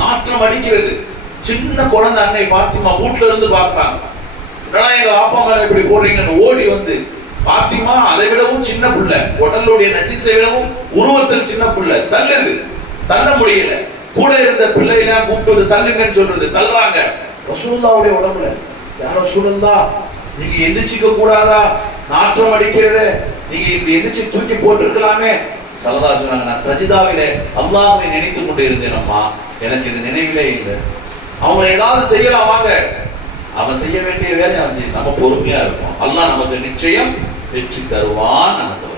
நாற்றம் அடிக்கிறது. சின்ன குழந்தை அன்னை பாத்திமா வீட்டுல இருந்து பாக்குறாங்க, என்னடா எங்க அப்பா மேல இப்படி போடுறீங்கன்னு ஓடி வந்து, பாத்திமா அதை விடவும் சின்ன புள்ள, உடலுடைய நஜீஸை விடவும் உருவத்தில் சின்ன புள்ள, தள்ளுது, தள்ள முடியல. கூட இருந்த பிள்ளைலாம் கூப்பிட்டு தள்ளுங்கன்னு சொல்றது, தள்ளுறாங்க. ரசூலுல்லாஹ்வுடைய உடம்புல, யா ரசூலுல்லாஹ் நீங்க எந்திரிச்சிக்க கூடாதா, நாற்றம் அடிக்கிறத, நீங்க இப்படி எந்திரிச்சு தூக்கி போட்டிருக்கலாமே. ஸல்லல்லாஹு அலைஹி வஸல்லம், நான் சஜிதாவிலே அல்லாஹ்வை நினைத்து கொண்டு இருந்தேன் அம்மா, எனக்கு இது நினைவிலே இல்லை. அவங்க ஏதாவது செய்யலாம் வாங்க, அவன் செய்ய வேண்டிய வேலையை அவன் செய்ய, நம்ம பொறுமையா இருப்போம். அல்லாஹ் நமக்கு நிச்சயம் வெற்றி தருவான். நம்ம சொல்றோம்,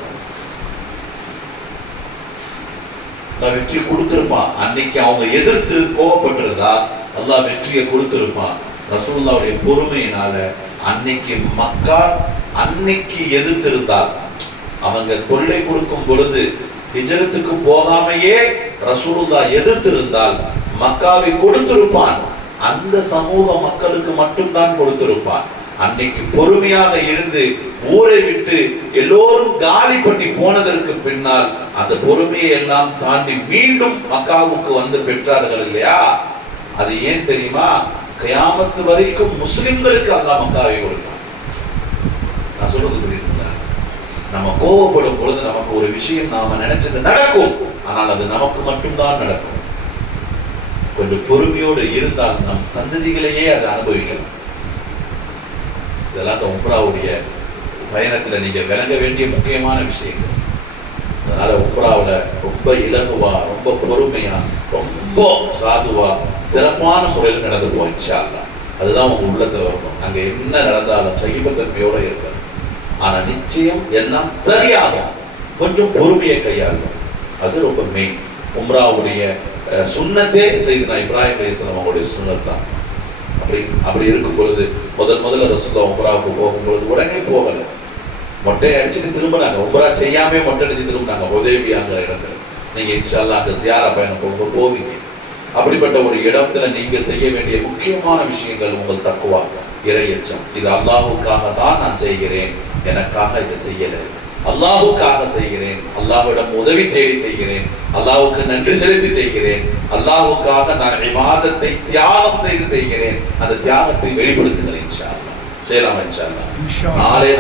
வெற்றி கொடுத்திருப்பான். அன்னைக்கு அவங்க எதிர்த்து கோவப்பட்டிருந்தா அல்லாஹ் வெற்றியை கொடுத்திருப்பான். ரசூலுல்லாஹ்வுடைய பொறுமையினால அன்னைக்கு மக்கா அன்னைக்கு எதிர்த்திருந்தால், அவங்க தொல்லை கொடுக்கும் பொழுது ஹிஜ்ரத்துக்கு போகாமையே ரசூலுல்லாஹ் எதிர்த்திருந்தால் மக்காவை கொடுத்திருப்பான். அந்த சமூக மக்களுக்கு மட்டும்தான் கொடுத்திருப்பான். அன்னைக்கு பொறுமையாக இருந்து ஊரை விட்டு எல்லோரும் காலி பண்ணி போனதற்கு பின்னால் அந்த பொறுமையை எல்லாம் தாண்டி மீண்டும் மக்காவுக்கு வந்து பெற்றார்கள் இல்லையா? அது ஏன் தெரியுமா? கியாமத்து வரைக்கும் முஸ்லிம்களுக்கு அல்லாஹ் மக்காவை கொடுத்தான். நான் சொல்றது புரியுதுங்களா? நம்ம கோபப்படும் பொழுது நமக்கு ஒரு விஷயம் நாம நினைச்சது நடக்கும், ஆனால் அது நமக்கு மட்டும்தான் நடக்கும். கொஞ்சம் பொறுமையோடு இருந்தால் நம் சந்ததிகளையே அதை அனுபவிக்கலாம். இதெல்லாம் அந்த உம்ராவுடைய பயணத்துல நீங்க விளங்க வேண்டிய முக்கியமான விஷயங்கள். அதனால உம்ராவுல ரொம்ப இலகுவா, ரொம்ப பொறுமையா, ரொம்ப சாதுவா, சிறப்பான முறையில் நடந்துப்போம் இன்ஷா அல்லாஹ். அதுதான் உங்க உள்ளத்துல வரணும். அங்க என்ன நடந்தாலும் சகிப்புத்தன்மையோட இருக்க, ஆனா நிச்சயம் எல்லாம் சரியாகும். கொஞ்சம் பொறுமையை கையாளும், அது ரொம்ப மெயின். உம்ராவுடைய சுன்னத்தே செய்தனா இப்ராஹிம் அலைஹிஸ்ஸலாம் அவங்களுடைய சுன்னத் தான். அப்படி இருக்கும் பொழுது முதல்ல ரசூலுல்லாஹ் உம்ராவுக்கு போகும்பொழுது உடனே போகல, மொட்டை அடிச்சுட்டு திரும்பினாங்க. உம்ரா செய்யாமே மொட்டை அடிச்சு திரும்பினாங்க ஹுதைபியாங்கிற இடத்துல. நீங்க இன்ஷா அல்லாஹ் அந்த ஜியாரா பயணம் போவீங்க. அப்படிப்பட்ட ஒரு இடத்துல நீங்க செய்ய வேண்டிய முக்கியமான விஷயங்கள் உங்கள் தக்குவா, இறையச்சம். இது அல்லாஹ்வுக்காக தான் நான் செய்கிறேன், எனக்காக இதை செய்யல, அல்லாஹ்வுக்காக செய்கிறேன், அல்லாஹ்விடம் உதவி தேடி செய்கிறேன், அல்லாஹ்வுக்கு நன்றி செலுத்தி செய்கிறேன், அல்லாஹ்வுக்காக நான் இபாதத்தை தியாகம் செய்து செய்கிறேன். அந்த தியாகத்தை வெளிப்படுத்துங்கள் இன்ஷா அல்லாஹ். செய்யலாமா இன்ஷா அல்லாஹ்?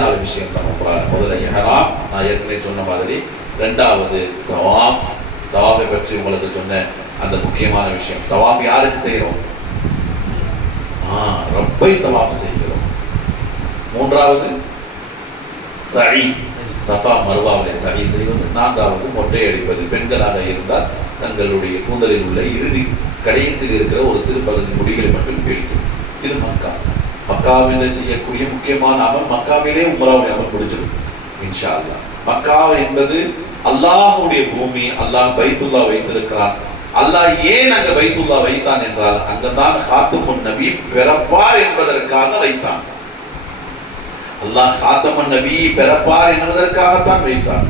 4 விஷயம் தான். முதல்ல இஹ்ராம், நான் ஏற்கனவே சொன்ன மாதிரி. 2வது தவாஃப், தவாஃபை பற்றி உங்களுக்கு சொன்ன அந்த முக்கியமான விஷயம். தவாஃப் யாருக்கு செய்கிறோம்? ரப்பை தவாஃப் செய்கிறோம். 3வது சஈ, சஃபா மர்வாவிலே சஈ செய்வது. 4வது மொட்டை அடிப்பது. பெண்களாக இருந்தால் தங்களுடைய கூந்தலில் உள்ள இறுதி கடைசியில் இருக்கிற ஒரு சிறு பகுதி முடிகளை மட்டும் பிடிக்கும். இது மக்கா. மக்காவிலே செய்யக்கூடிய முக்கியமான அமல். மக்காவிலே உம்ராவுடைய அமல் முடிச்சிடும் இன்ஷா அல்லாஹ். மக்கா என்பது அல்லாஹ்வுடைய பூமி. அல்லாஹ் பைத்துல்லா வைத்திருக்கிறான். அல்லாஹ் ஏன் அங்க பைத்துல்லா வைத்தான் என்றால், அங்கதான் ஹாத்தமுன் நபி பிறப்பார் என்பதற்காக வைத்தான். அல்லாஹ் ஹாத்தமுன் நபி பிறப்பார் என்பதற்காகத்தான் வைத்தான்.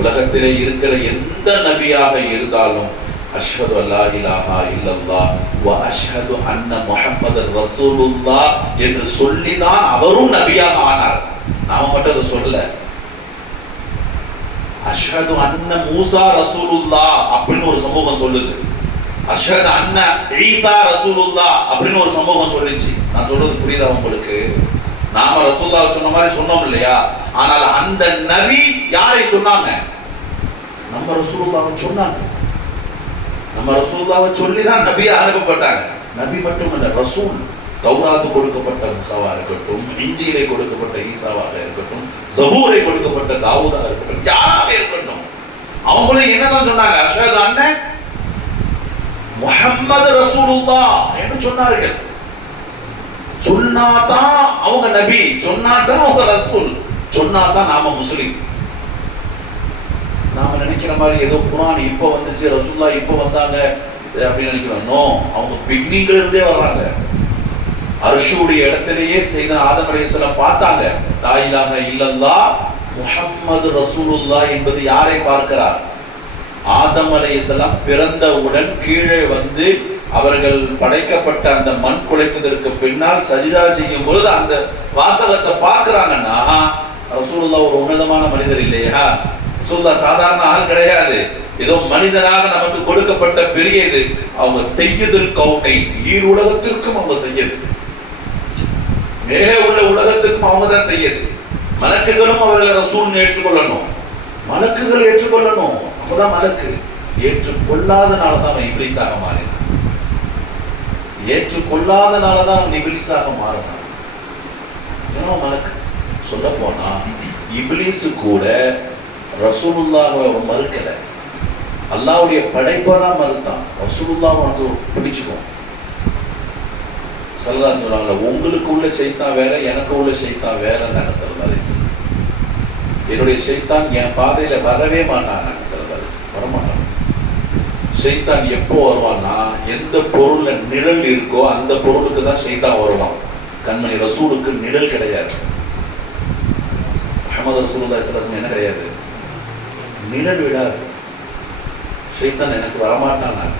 உலகத்திலே இருக்கிற எந்த நபியாக இருந்தாலும் அஷ்ஹது அல்லா இலாஹா இல்லல்லாஹ் வ அஷ்ஹது அன்ன முஹம்மதர் ரசூலுல்லாஹ் என்று சொல்லிதான் அவரும் நபியாக ஆனார். நாம மட்டும் அதை சொல்லல. அஷ்ஹது அன்ன மூசா ரசூலுல்லாஹ் அப்படின்னு ஒரு சமூகம் சொல்லுது. அஷ்ஹது அன்ன ஈசா ரசூலுல்லாஹ் அப்படின்னு ஒரு சமூகம் சொல்லிச்சு. நான் சொல்றது புரியுதா உங்களுக்கு? நாம ரசூலுல்லாஹ் சொன்ன மாதிரி சொன்னோம் இல்லையா? ஆனால் அந்த நபி யாரை சொன்னாங்க? நம்ம ரசூலுல்லாஹ் சொன்னாங்க. நம்ம ரசூலுல்லாஹ் சொல்லிதான் நபியா அனுப்பப்பட்டாங்க. நபி மட்டுமல்ல, ரசூல். தௌராத்து கொடுக்கப்பட்ட மூசாவா இருக்கட்டும், இஞ்சிலை கொடுக்கப்பட்ட ஈசாவாக இருக்கட்டும், ஜபூரை கொடுக்கப்பட்ட தாவூதாக இருக்கட்டும், யாராக இருக்கட்டும், அவங்களும் என்னதான் சொன்னாங்க? அஷ்ஹது அன்ன முஹம்மது ரசூலுல்லாஹ் என்று சொன்னார்கள். சொன்னாதான் அவங்க நபி, சொன்னாதான் அவங்க ரசூல், சொன்னாதான் நாம முஸ்லிம். நாம நினைக்கிற மாதிரி ஏதோ குர்ஆன் இப்ப வந்துச்சு, ரசூலுல்லாஹ் இப்ப வந்தாங்க அப்படின்னு நினைக்கிறோம். நோ, அவங்க பிகினிங்ல இருந்தே வர்றாங்க. அர்ஷுடைய இடத்திலேயே செய்த ஆதம் அலைஹிஸ்ஸலாம் பார்த்தாங்க. லா இலாஹ இல்லல்லாஹ் முஹம்மது ரசூலுல்லாஹ் என்பது யாரை பார்க்கிறார்? ஆதம் அலைஹிஸ்ஸலாம் பிறந்தவுடன் கீழே வந்து அவர்கள் படைக்கப்பட்ட அந்த மண் குலைத்ததற்கு பின்னால் சஜிதா செய்யும் பொழுது அந்த வாசகத்தை பார்க்கிறாங்கன்னா, ரசூலுல்லாஹ் ஒரு உன்னதமான மனிதர் இல்லையா? ரசூலுல்லாஹ் சாதாரண ஆள் கிடையாது. ஏதோ மனிதனாக நமக்கு கொடுக்கப்பட்ட பெரிய இது. அவங்க செய்யுதல் கவுனை ஈர் உலகத்திற்கும் அவங்க செய்யுது, மேலே உள்ள உலகத்துக்கும் அவங்க தான் செய்யுது. மலக்குகளும் அவர்களை ரசூல் ஏற்றுக்கொள்ளணும், மலக்குகள் ஏற்றுக்கொள்ளணும். அப்பதான் மலக்கு ஏற்றுக்கொள்ளாதனாலதான் அவன் இப்லீஸாக மாறினான். ஏற்றுக்கொள்ளாதனாலதான் அவன் இப்லீஸாக மாறினான். மலக்கு சொல்ல போனா இப்லீஸ் கூட ரசூலுல்லாஹ்வை மறுக்கல, அல்லாஹ்வுடைய படைப்பை தான் மறுத்தான். ரசூலுல்லாஹ் வந்து பிடிச்சுக்கும். ஸல்லல்லாஹு அலைஹி வஸல்லம் உங்களுக்கு உள்ள ஷைத்தான் வேற, எனக்கு உள்ள ஷைத்தான் வேற. நாங்கள் ஸல்லல்லாஹு அலைஹி வஸல்லம் என்னுடைய ஷைத்தான் என் பாதையில வரவே மாட்டான். நாங்கள் ஸல்லல்லாஹு அலைஹி வஸல்லம் வரமாட்டோம். ஷைத்தான் எப்போ வருவான்னா, எந்த பொருள்ல நிழல் இருக்கோ அந்த பொருளுக்கு தான் ஷைத்தான் வருவான். கண்மணி ரசூலுக்கு நிழல் கிடையாது. முஹம்மது ரசூலுல்லாஹி ஸல்லல்லாஹு அலைஹி வஸல்லம் என்ன கிடையாது, நிழல் விடாது. ஷைத்தான் எனக்கு வரமாட்டான்.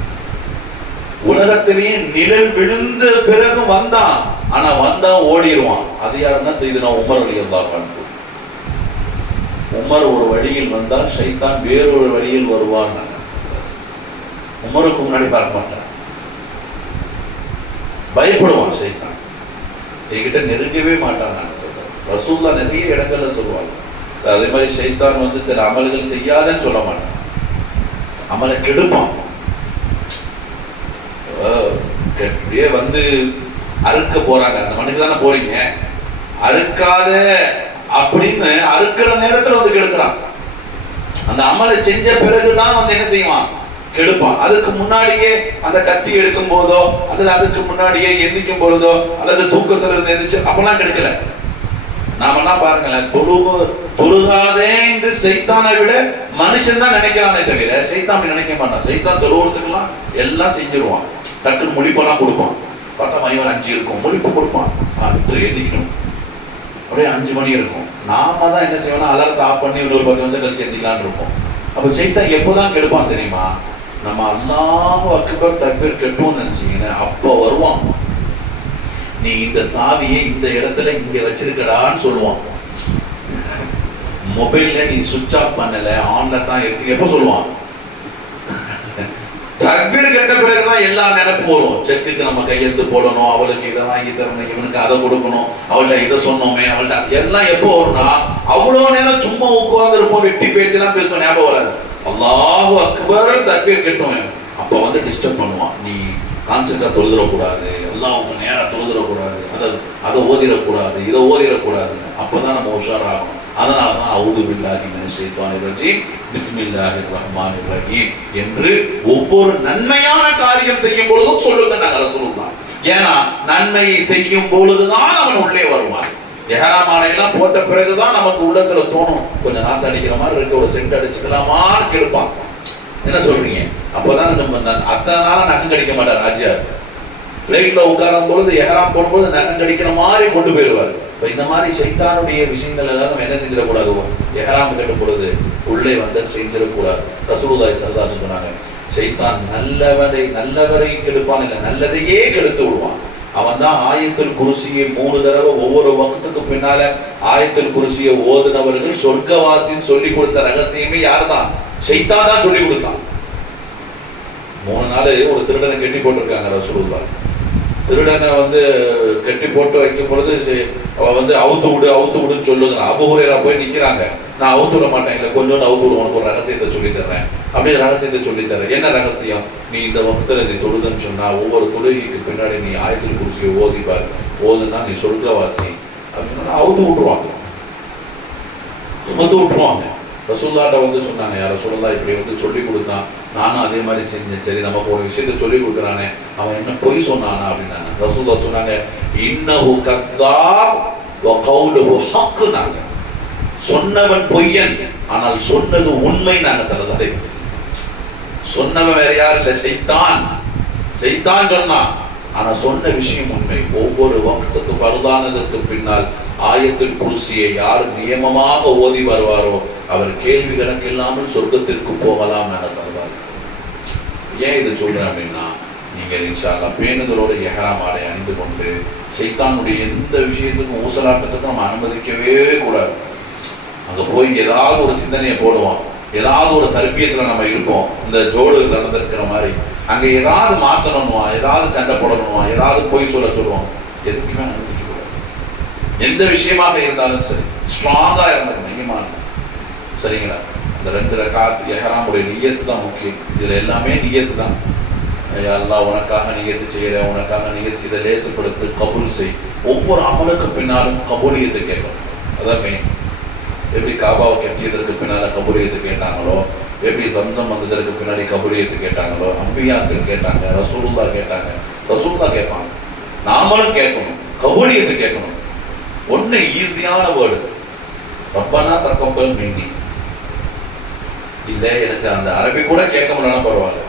உலகத்திலேயே நிழல் விழுந்த பிறகு வந்தான், ஆனா வந்தா ஓடிடுவான். அது யாருன்னா செய்தனா உமர் ரலியல்லாஹு அன்ஹு. உமர் ஒரு வழியில் வந்தால் ஷைத்தான் வேறொரு வழியில் வருவான். உமருக்கு முன்னாடி வரமாட்டான், பயப்படுவான் ஷைத்தான், என்கிட்ட நெருங்கவே மாட்டான். நான் சொல்றேன், ரசூலுல்லாஹ் நிறைய இடங்கள்ல சொல்லுவாங்க. அதே மாதிரி ஷைத்தான் வந்து சில அமல்கள் செய்யாதன்னு சொல்ல மாட்டான், அமலை கெடுப்பான். அப்படியே வந்து அறுக்க போறாங்க, அந்த மண்ணுக்கு தானே போறீங்க, அறுக்காத அப்படின்னு அறுக்கிற நேரத்துல வந்து கெடுக்கிறான். அந்த அமலை செஞ்ச பிறகுதான் வந்து என்ன செய்வான், கெடுப்பான். அதுக்கு முன்னாடியே அந்த கத்தி எடுக்கும் போதோ அல்லது அதுக்கு முன்னாடியே எந்திக்கும் பொழுதோ அல்லது தூக்கத்துல இருந்து எந்திரிச்சு அப்பெல்லாம் கெடுக்கல. நாமெல்லாம் பாருங்களேன், தொழுகாதே என்று ஷைத்தானை விட மனுஷன் தான் நினைக்கிறானே தவிர ஷைத்தான் நினைக்க மாட்டான். ஷைத்தான் தொழுவதுக்கெல்லாம் எல்லாம் செஞ்சிருவான். டக்குன்னு முழிப்பெல்லாம் கொடுப்பான். பார்த்தா மணி வரை 5 இருக்கும், முழிப்பு கொடுப்பான், எழுதிக்கணும். அப்படியே 5 மணி இருக்கும். நாம தான் என்ன செய்வோம்னா அலாரத்தை ஆஃப் பண்ணி ஒரு 10 நிமிஷம் கழிச்சு எழுதிக்கலான்னு இருப்போம். அப்போ ஷைத்தான் எப்போதான் கெடுப்பான் தெரியுமா, நம்ம அல்லாஹ் அக்பர் தக்பீர் கெட்டோம்னு நினைச்சீங்கன்னா அப்போ வருவான். நீ இந்த சாவியை இந்த இடத்துல இங்க வச்சிருக்கடான்னு சொல்லுவான். மொபைல்ல நீ சுவிட்ச் ஆஃப் பண்ணல, ஆன்ல தான் இருக்கு. எப்போ சொல்லுவான், தக்பீர் கெட்ட பிறகுதான் எல்லா நினைப்பு வரும். செக்குக்கு நம்ம கையெழுத்து போடணும், அவளுக்கு இதை வாங்கி தரணும், இவனுக்கு அதை கொடுக்கணும், அவள்கிட்ட இதை சொன்னோமே, அவள்கிட்ட எல்லாம் எப்போ வரும்னா அவ்வளோ நேரம் சும்மா உட்கார்ந்து இருப்போம், வெட்டி பேச்செல்லாம் பேசுவோம், ஞாபகம் வராது. அல்லாஹு அக்பர் தக்பீர் கெட்டோம், அப்போ வந்து டிஸ்டர்ப் பண்ணுவான். நீ கான்சென்ட்ரா தொழுதுடக்கூடாது, அல்லாஹ்வுக்கு நேரா தொழுதுடக்கூடாது, அதை ஓதிடக்கூடாது, இதை ஓதிடக்கூடாது. அப்பதான் நம்ம உஷாராகும். அதனாலதான் அவுது பில்லாஹி மினஷ் ஷைத்தானிர் ரஜீம் பிஸ்மில்லாஹிர் ரஹ்மானிர் ரஹீம் என்று ஒவ்வொரு நன்மையான காரியம் செய்யும் பொழுதும் சொல்லுங்க நாங்க ரசூலுல்லாஹ். ஏன்னா நன்மையை செய்யும் பொழுதுதான் அவன் உள்ளே வருவான். இஹ்ராம் ஆடையெல்லாம் போட்ட பிறகுதான் நமக்கு உள்ளத்துல தோணும், கொஞ்சம் நாத்து அடிக்கிற மாதிரி இருக்க, ஒரு சென்ட் அடிச்சுக்கலாமான்னு கேட்பான். என்ன சொல்றீங்க? அப்பதான் நம்ம அத்தனை நாளா நகம் கடிக்க மாட்டார் ராஜியார். ஃபிளைட்ல உட்காரும் பொழுது இஹ்ராம் போடும்போது நகம் கடிக்கிற மாதிரி கொண்டு போயிடுவார். இப்போ இந்த மாதிரி ஷைத்தானுடைய விஷயங்கள் எல்லாம் நம்ம என்ன செஞ்சிடக்கூடாது, இஹ்ராம் கட்டும் பொழுது உள்ளே வந்து செஞ்சிடக்கூடாது. ரசூலுல்லாஹி ஸல்லல்லாஹு அலைஹி வஸல்லம் சொன்னாங்க, ஷைத்தான் நல்லவரை கெடுப்பான், இல்லை நல்லதையே கெடுத்து விடுவான். அவன் தான் ஆயத்துல் குர்சியை 3 தடவை ஒவ்வொரு வக்துக்கு பின்னால ஆயத்துல் குர்சியை ஓதுனவர்கள் சொர்க்கவாசின்னு சொல்லி கொடுத்த ரகசியமே யார் தான், ஷைத்தான் தான் சொல்லி கொடுத்தான். 3 நாள் ஒரு திருடனை கட்டி போட்டிருக்காங்க ரசூலுல்லாஹ். திருடனை வந்து கட்டி போட்டு வைக்கும் பொழுது அவன் வந்து அவுத்து விடுன்னு சொல்லுங்கிறான். அபூ ஹுரைரா போய் நிற்கிறாங்க, நான் அவுத்து விட மாட்டேன், இல்லை கொஞ்சோண்டு அவுத்து விடு, உனக்கு ஒரு ரகசியத்தை சொல்லி தர்றேன். அப்படியே ரகசியத்தை சொல்லி தர்றேன். என்ன ரகசியம்? நீ இந்த வக்துல நீ தொழுதுன்னு சொன்னா ஒவ்வொரு தொழுகைக்கு பின்னாடி நீ ஆயத்துல் குர்சியை ஓதிப்பார், ஓதுனா நீ சொர்க்கவாசி அப்படின்னு அவுத்து விட்டுருவாங்க. ரசூலுல்லாஹ்ட்ட வந்து சொன்னாங்க, யார் ரசூலுல்லாஹ் இப்படி வந்து சொல்லி கொடுத்தான், நானும் அதே மாதிரி செஞ்சேன், சரி நமக்கு ஒரு விஷயத்தை சொல்லி கொடுக்குறானே, அவன் என்ன பொய் சொன்னானா அப்படின்னாங்க. ரசூலுல்லாஹ் சொன்னாங்க, இன்னஹு கத்தாப் வ கௌலுஹு ஹக்னாங்க. சொன்னவன் பொய்யன், ஆனால் சொன்னது உண்மை. நாங்க சொல்லதே சொன்னவன் வேற யாரும் இல்லை, ஷைத்தான் சொன்னான், ஆனா சொன்ன விஷயம் உண்மை. ஒவ்வொரு வக்துக்கு ஃபர்தானதற்கு பின்னால் ஆயத்துல் குர்சியை யார் நியமமாக ஓதி வருவாரோ அவர் கேள்வி கணக்கு இல்லாமல் சொர்க்கத்திற்கு போகலாம். நாங்கள் சொல்லலாம். ஏன் இதை சொல்றேன் அப்படின்னா, நீங்க இன்ஷா அல்லாஹ் பேணுதலோட இஹ்ராம் ஆடை அணிந்து கொண்டு ஷைத்தானுடைய எந்த விஷயத்துக்கும் ஊசலாட்டத்துக்கும் நம்ம அனுமதிக்கவே கூடாது. அங்க போய் ஏதாவது ஒரு சிந்தனையை போடுவான், ஏதாவது ஒரு தர்பியத்துல நம்ம இருப்போம், இந்த ஜோடு நடந்திருக்கிற மாதிரி. அங்க ஏதாவது மாத்தணும்வா, ஏதாவது சண்டை போடணுமா, ஏதாவது பொய் சொல்லுவோம். எதுக்குமே அனுமதிக்க கூடாது. எந்த விஷயமாக இருந்தாலும் சரி, ஸ்ட்ராங்கா இருந்தோம் ஈமான். சரிங்களா? அந்த 2 ரகாத் இஹ்ராமுடைய நியத்து தான் முக்கியம். இதுல எல்லாமே நியத்து தான். அல்லாஹ் உனக்காக நியத்து செய்யறேன், உனக்காக நியத்து, இதை லேசுப்படுத்து, கபூல் செய். ஒவ்வொரு அமலுக்கு பின்னாலும் கபூலியத்தை கேட்கணும். அதான் மெயின். எப்படி காபாவை கட்டியதற்கு பின்னால கபூலியத்தை கேட்டாங்களோ, எப்படி சம்சம் வந்ததற்கு பின்னாடி கபூலியத்தை கேட்டாங்களோ, அம்பியாக்கள் கேட்டாங்க, ரசூலுல்லாஹ் கேட்டாங்க, ரசூலுல்லாஹ் கேட்பாங்க. நாமளும் கேட்கணும், கபூலியத்தை கேட்கணும். ஒண்ணு ஈஸியான வேர்டு, ரப்பனா தக்கபல் மின்னி. இல்ல எனக்கு அந்த அரபி கூட கேட்க முடியலன்னா பரவாயில்ல,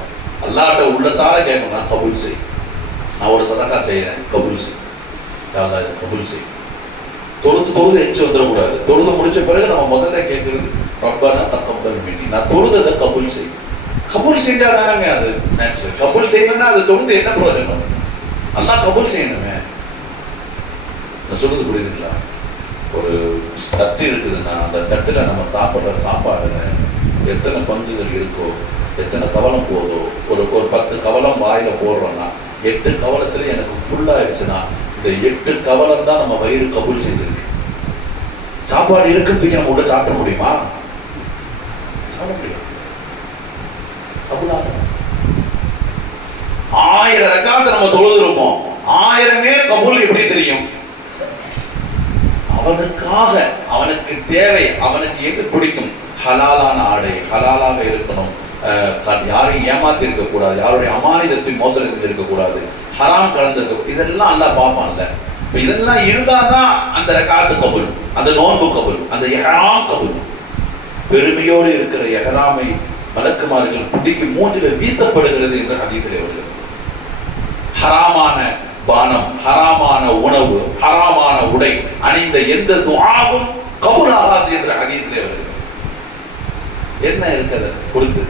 அல்லாஹ்ட்ட உள்ளத்தால கேட்கணும். நான் கபூல் செய், நான் ஒரு சதக்கா செய்யறேன், கபூல் செய், கபூல் செய். தொழுது எச்சு வந்துடக்கூடாது. தொழுது முடிச்ச பிறகு நம்ம முதல்ல கேட்கறது ரப்பனா தக்கபல் மின்னி. நான் தொழுததை கபூல் செய். கபூல் செஞ்சா தானங்க அது நேச்சுரல். கபூல் செய்யணும்னா அது தொழுது என்ன பிரயோஜனம்? அல்லாஹ் கபூல் செய்யணுமே. நான் சொல்றது புரியுதுங்களா? ஒரு தட்டு இருக்குதுன்னா அந்த தட்டுல நம்ம சாப்பிட்ற சாப்பாடுல எத்தனை பங்குகள் இருக்கோ, எத்தனை கவலம் போதோ, ஒரு 10 கவலம் வாயில போடுறோம்னா 8 கவலத்துல எனக்கு ஃபுல்லா ஆயிடுச்சுன்னா இந்த 8 கவலம் தான் நம்ம வயிறு கபூல் செஞ்சிருக்கு. சாப்பாடு இருக்கிறதுக்கு நம்ம உள்ள சாப்பிட முடியுமா? சாப்பிட முடியும். கபூலாக 1000 ரக்காத் நம்ம தொழுது இருப்போம். 1000மே கபூல் எப்படி தெரியும்? அவனுக்காக, அவனுக்கு தேவை, அவனுக்கு எது பிடிக்கும், ஹலாலான ஆடை, ஹலாலாக இருக்கணும், யாரையும் ஏமாத்தி இருக்க கூடாது, யாருடைய அமானிதத்தை மோசடி செஞ்சிருக்க கூடாது, ஹராம் கலந்துருக்க, இதெல்லாம் அல்லாஹ் பார்ப்பான்ல. இதெல்லாம் இருந்தாதான் அந்த ரக்காத்து கபூல், அந்த நோன்பு கபூல், அந்த இஹ்ராம் கபூல். பெருமையோடு இருக்கிற இஹ்ராமை மலக்குமார்கள் பிடிக்கு மூஞ்சில வீசப்படுகிறது என்று ஹதீஸிலே வருகிறது. ஹராமான பானம், ஹராமான உணவு, ஹராமான உடை அணிந்த எந்த துஆவும் கபூல் ஆகாது என்று ஹதீஸிலே வருகிறது. என்ன இருக்கிறது கொடுத்து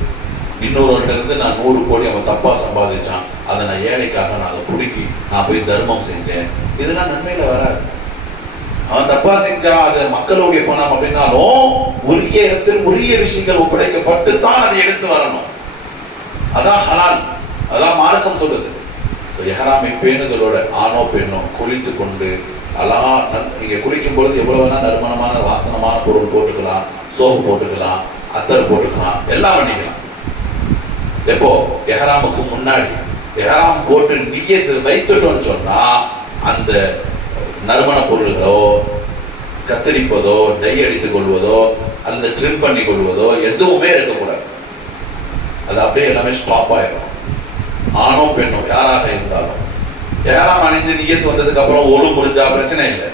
இன்னொருவர்கிட்ட இருந்து நான் 100 கோடி அவன் தப்பா சம்பாதிச்சான், அதை நான் ஏழைக்காக நான் அதை பிடிக்கி நான் போய் தர்மம் செஞ்சேன், இதெல்லாம் நன்மையில வராது. அவன் தப்பா செஞ்சான், அது மக்களுடைய பணம் அப்படின்னாலும் உரிய இடத்தில் உரிய விஷயங்கள் ஒப்படைக்கப்பட்டு தான் அதை எடுத்து வரணும். அதான் ஹலால், அதான் மார்க்கம் சொல்லுது. இஹ்ராமை பேணுதலோட ஆணோ பெண்ணோ குளித்து கொண்டு அழகா, நீங்க குளிக்கும் பொழுது எவ்வளவு வேணா நறுமணமான வாசனமான பொருள் போட்டுக்கலாம், சோப்பு போட்டுக்கலாம், அத்தர் போட்டுக்கலாம், எல்லாம் பண்ணிக்கலாம். எப்போ? இஹ்ராமுக்கு முன்னாடி. இஹ்ராம் போட்டு நியத்து வைத்துட்டோம்னு சொன்னா அந்த நறுமண பொருள்களோ, கத்தரிப்பதோ, டை அடித்துக் கொள்வதோ, அந்த ட்ரிம் பண்ணி கொள்வதோ எதுவுமே இருக்கக்கூடாது. அது அப்படியே எல்லாமே ஸ்டாப் ஆயிடும். ஆணோ பெண்ணோ யாராக இருந்தாலும் இஹ்ராம் அணிந்து நியத்து வந்ததுக்கு அப்புறம் ஒழு முடிஞ்சா பிரச்சனை இல்லை,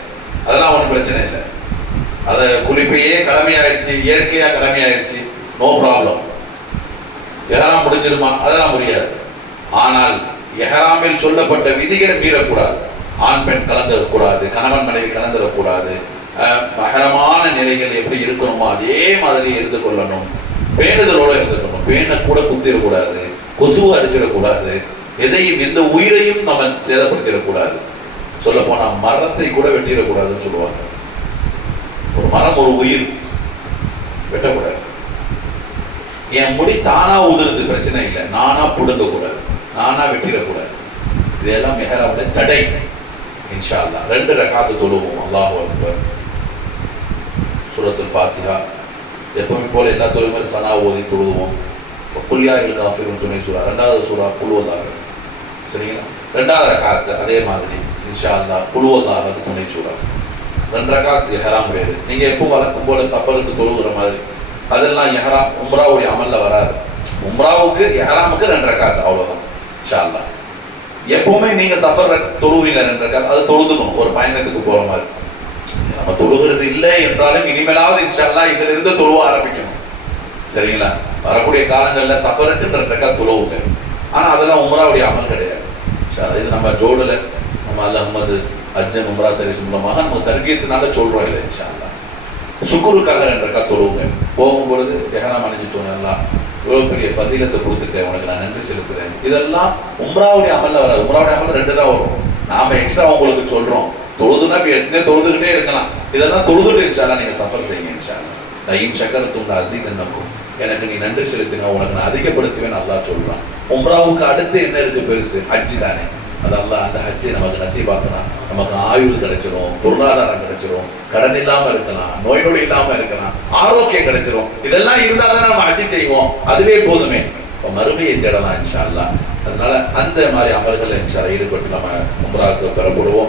அதெல்லாம் ஒன்றும் பிரச்சனை இல்லை. அதை குளிப்பையே கடமையாயிருச்சு, இயற்கையா கடமையாயிருச்சு, நோ ப்ராப்ளம். இஹ்ராம் முடிஞ்சிருமா? அதெல்லாம் முடியாது. ஆனால் இஹ்ராமில் சொல்லப்பட்ட விதிகளை மீறக்கூடாது. ஆண் பெண் கலந்துடக்கூடாது, கணவன் மனைவி கலந்துடக்கூடாது, மகரமான நிலைகள் எப்படி இருக்கணுமோ அதே மாதிரி இருந்து கொள்ளணும், பேணுதலோடு இருந்துக்கணும். பேனை கூட குத்திடக்கூடாது, கொசுவை அடிச்சிடக்கூடாது, எதையும் எந்த உயிரையும் நம்ம சேதப்படுத்திடக்கூடாது. சொல்ல போனா மரத்தை கூட வெட்டிடக்கூடாதுன்னு சொல்லுவாங்க. ஒரு மரம் ஒரு உயிர், வெட்டக்கூடாது. என் முடி தானா உதிருது பிரச்சனை இல்லை, நானா புடுங்க கூடாது, நானா வெட்டிடக்கூடாது. இதெல்லாம் இஹ்ராமுடைய தடை. இன்ஷா அல்லாஹ் 2 ரக்காத்து தொழுவோம். அல்லாஹு அக்பர், சூரத்துல் ஃபாத்திஹா எப்பவுமே போல எல்லா தொழுமே சனா ஓதி தொழுவோம். குல்யாஹில் காஃபிரூன் துணை சூரா, 2வது சூரா குல்வதாக. சரிங்களா? 2வது ரக்காத்து அதே மாதிரி இன்ஷா அல்லாஹ் குல்வதாக துணை சூரா. 2 ரக்காத் இஹ்ராம் வேறு. நீங்க எப்போ வழக்கம் போல சஃபருக்கு தொழுகிற மாதிரி அதெல்லாம் இஹ்ராம் உம்ராவுடைய அமல்ல வராது. உம்ராவுக்கு இஹ்ராமுக்கு 2 ரக்காத் அவ்வளவுதான். இன்ஷா அல்லாஹ் எப்பவுமே நீங்க சஃபர் தொழுவீங்க 2 ரக்காத், அது தொழுதுக்கணும். ஒரு பயணத்துக்கு போற மாதிரி நம்ம தொழுகிறது இல்லை என்றாலும் இனிமேலாவது இன்ஷா அல்லாஹ் இதுல இருந்து தொழுவ ஆரம்பிக்கணும். சரிங்களா? வரக்கூடிய காலங்கள்ல சஃபருக்கு 2 ரக்காத் தொழுவுங்க. ஆனா அதெல்லாம் உம்ராவுடைய அமல் கிடையாது. இது நம்ம ஜோடுல நம்ம அஹ்மது அஜ்ஜன் உம்ரா சர்வீஸ் மூலமாக நம்ம தர்கீயத்தினால சொல்றோம் இல்லை. இன்ஷா அல்லாஹ் சுக்குருக்காக 2 ரக்காத் தொழுவுங்க. போகும்பொழுது இஹ்ராம் அணிஞ்சிட்டோம், எல்லாம் இவ்வளவு பெரிய ஃபதீலத்தை கொடுத்துருக்கேன், உனக்கு நான் நன்றி செலுத்துறேன். இதெல்லாம் உம்ராவுடைய அமல்ல வராது. உம்ராவுடைய அமல் 2 தான் வரும். நாம எக்ஸ்ட்ரா உங்களுக்கு சொல்றோம். தொழுதுனா எத்தனையோ தொழுதுகிட்டே இருக்கலாம். இதெல்லாம் தொழுதுட்டு இன்ஷா அல்லாஹ் நீங்க சஃபர் செய்யுங்க. இன்ஷா அல்லாஹ் இன் ஷக்கர்தும் லஅஸீதன்னக்கும். எனக்கு நீ நன்றி செலுத்தினா உனக்கு நான் அதிகப்படுத்துவேன் அல்லாஹ் சொல்றான். உம்ராவுக்கு அடுத்து என்ன இருக்கு பெருசு? ஹஜ்ஜி தானே. அது அல்லாஹ் அந்த ஹஜ்ஜை நமக்கு நசீபாக்கணும். நமக்கு ஆயுள் கிடைச்சிரும், பொருளாதாரம் கிடைச்சிரும், கடன் இல்லாம இருக்கலாம், நோய் நொடி இல்லாம இருக்கலாம், ஆரோக்கியம் கிடைச்சிரும். இதெல்லாம் இருந்தா தானே நம்ம ஹஜ்ஜி செய்வோம். அதுவே போதுமே. மறுமையை தேடலாம் இன்ஷா அல்லாஹ். அதனால அந்த மாதிரி அமல்கள் இன்ஷா அல்லாஹ் ஈடுபட்டு நம்ம உம்ராவுக்கு பெறப்படுவோம்.